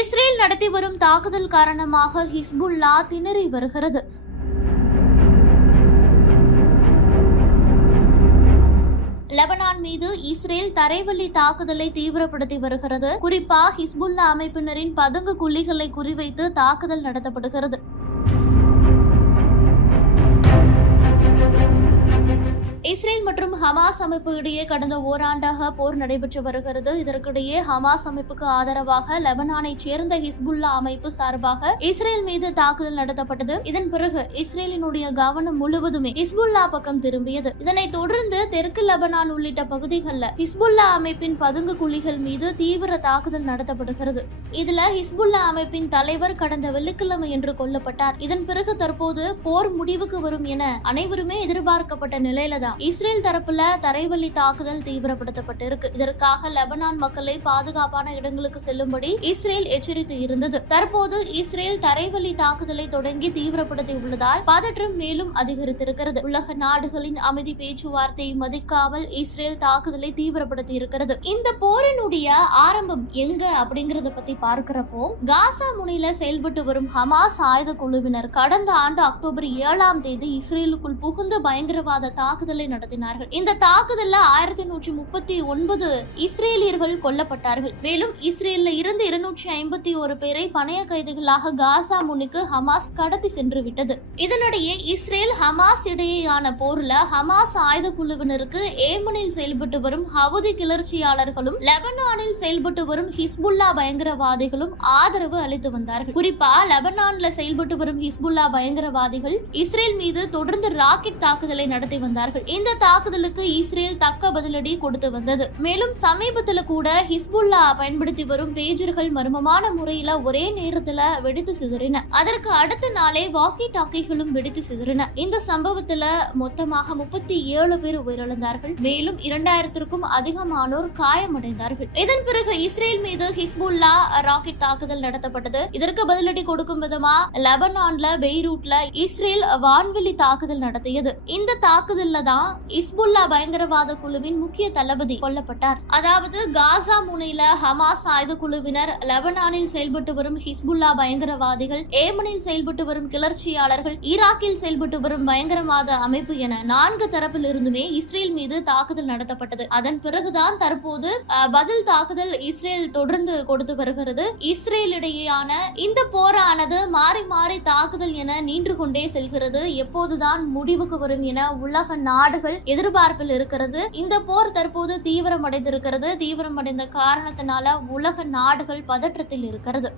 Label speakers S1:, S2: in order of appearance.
S1: Israel நடத்தி வரும் தாக்குதல் காரணமாக ஹிஸ்புல்லா திணறி வருகிறது. லெபனான் மீது இஸ்ரேல் தரைவழி தாக்குதலை தீவிரப்படுத்தி வருகிறது. குறிப்பா ஹிஸ்புல்லா அமைப்பினரின் பதுங்கு குழிகளை குறிவைத்து தாக்குதல் நடத்தப்படுகிறது. இஸ்ரேல் மற்றும் ஹமாஸ் அமைப்பு இடையே கடந்த ஓராண்டாக போர் நடைபெற்று வருகிறது. இதற்கிடையே ஹமாஸ் அமைப்புக்கு ஆதரவாக லெபனானைச் சேர்ந்த ஹிஸ்புல்லா அமைப்பு சார்பாக இஸ்ரேல் மீது தாக்குதல் நடத்தப்பட்டது. இதன் பிறகு இஸ்ரேலினுடைய கவனம் முழுவதுமே ஹிஸ்புல்லா பக்கம் திரும்பியது. இதனைத் தொடர்ந்து தெற்கு லெபனான் உள்ளிட்ட பகுதிகளில் ஹிஸ்புல்லா அமைப்பின் பதுங்கு குழிகள் மீது தீவிர தாக்குதல் நடத்தப்படுகிறது. இதுல ஹிஸ்புல்லா அமைப்பின் தலைவர் கடந்த வெள்ளிக்கிழமை என்று கொல்லப்பட்டார். இதன் பிறகு தற்போது போர் முடிவுக்கு வரும் என அனைவருமே எதிர்பார்க்கப்பட்ட நிலையில தான் இஸ்ரேல் தரப்புல தரைவழி தாக்குதல் தீவிரப்படுத்தப்பட்டிருக்கு. இதற்காக லெபனான் மக்களை பாதுகாப்பான இடங்களுக்கு செல்லும்படி இஸ்ரேல் எச்சரித்து இருந்தது. தற்போது இஸ்ரேல் தரைவழி தாக்குதலை தொடங்கி தீவிரப்படுத்தி உள்ளதால் பதற்றம் மேலும் அதிகரித்திருக்கிறது. உலக நாடுகளின் அமைதி பேச்சுவார்த்தையை மதிக்காமல் இஸ்ரேல் தாக்குதலை தீவிரப்படுத்தி இருக்கிறது இந்த போரினுடைய ஆரம்பம் எங்க அப்படிங்கறத பத்தி பார்க்கிறப்போ காசா முனையில செயல்பட்டு வரும் ஹமாஸ் ஆயுத குழுவினர் கடந்த ஆண்டு அக்டோபர் ஏழாம் தேதி இஸ்ரேலுக்குள் புகுந்த பயங்கரவாத தாக்குதலை நடத்தினார்கள். இந்த தாக்குதல்ல ஆயிரத்தி நூற்றி முப்பத்தி ஒன்பது இஸ்ரேலியர்கள் கொல்லப்பட்டார்கள். மேலும் இஸ்ரேல்ல இருந்து இருநூற்றி ஐம்பத்தி ஒரு பேரை பணைய கைதிகளாக காசா முன்னுக்கு ஹமாஸ் கடத்தி சென்று விட்டது இதனிடையே இஸ்ரேல் ஹமாஸ் இடையேயான போர்ல ஹமாஸ் ஆயுத குழுவினருக்கு ஏமனில் செயல்பட்டு வரும் ஹவுதி கிளர்ச்சியாளர்களும் லெபனானில் செயல்பட்டு வரும் ஹிஸ்புல்லா பயங்கரவாதிகளும் ஆதரவு அளித்து வந்தார்கள். குறிப்பா லெபனான்ல செயல்பட்டு வரும் ஹிஸ்புல்லா பயங்கரவாதிகள் இஸ்ரேல் மீது தொடர்ந்து ராக்கெட் தாக்குதலை நடத்தி வந்தார்கள். இந்த தாக்குதலுக்கு இஸ்ரேல் தக்க பதிலடி கொடுத்து வந்தது. மேலும் சமீபத்துல கூட ஹிஸ்புல்லா பயன்படுத்தி வரும் பேஜர்கள் மர்மமான முறையில ஒரே நேரத்துல வெடித்து சிதறின. அதற்கு அடுத்த நாளே வாக்கி டாக்கிகளும் வெடித்து சிதறின. இந்த சம்பவத்துல மொத்தமாக முப்பத்தி ஏழு பேர் உயிரிழந்தார்கள். மேலும் இரண்டாயிரத்திற்கும் அதிகமானோர் காயமடைந்தார்கள். இதன் பிறகு இஸ்ரேல் மீது ஹிஸ்புல்லா ராக்கெட் தாக்குதல் நடத்தப்பட்டது. இதற்கு பதிலடி கொடுக்கும் விதமா லெபனான்ல பெய்ரூட்ல இஸ்ரேல் வான்வெளி தாக்குதல் நடத்தியது. இந்த தாக்குதல்ல தான் இஸ்புல்லா பயங்கரவாத குழுவின் முக்கிய தளபதி கொல்லப்பட்டார். அதாவது காசா முனையில ஹமாஸ் ஆயுத குழுவினர் லெபனானில் செயல்பட்டு வரும் ஹிஸ்புல்லா பயங்கரவாதிகள் ஏமனில் செயல்பட்டு வரும் கிளர்ச்சியாளர்கள் ஈராக்கில் செயல்பட்டு வரும் பயங்கரவாத அமைப்பு என நான்கு தரப்பில் இருந்துமே இஸ்ரேல் மீது தாக்குதல் நடத்தப்பட்டது. அதன் பிறகுதான் தற்போது பதில் தாக்குதல் இஸ்ரேல் தொடர்ந்து கொடுத்து வருகிறது. இஸ்ரேல் இடையேயான இந்த போரானது மாறி மாறி தாக்குதல் என நீண்டு கொண்டே செல்கிறது. எப்போதுதான் முடிவுக்கு வரும் என உலக நாடுகள் எதிர்பார்ப்பில் இருக்கிறது. இந்த போர் தற்போது தீவிரமடைந்திருக்கிறது. தீவிரமடைந்த காரணத்தினால உலக நாடுகள் பதற்றத்தில் இருக்கிறது.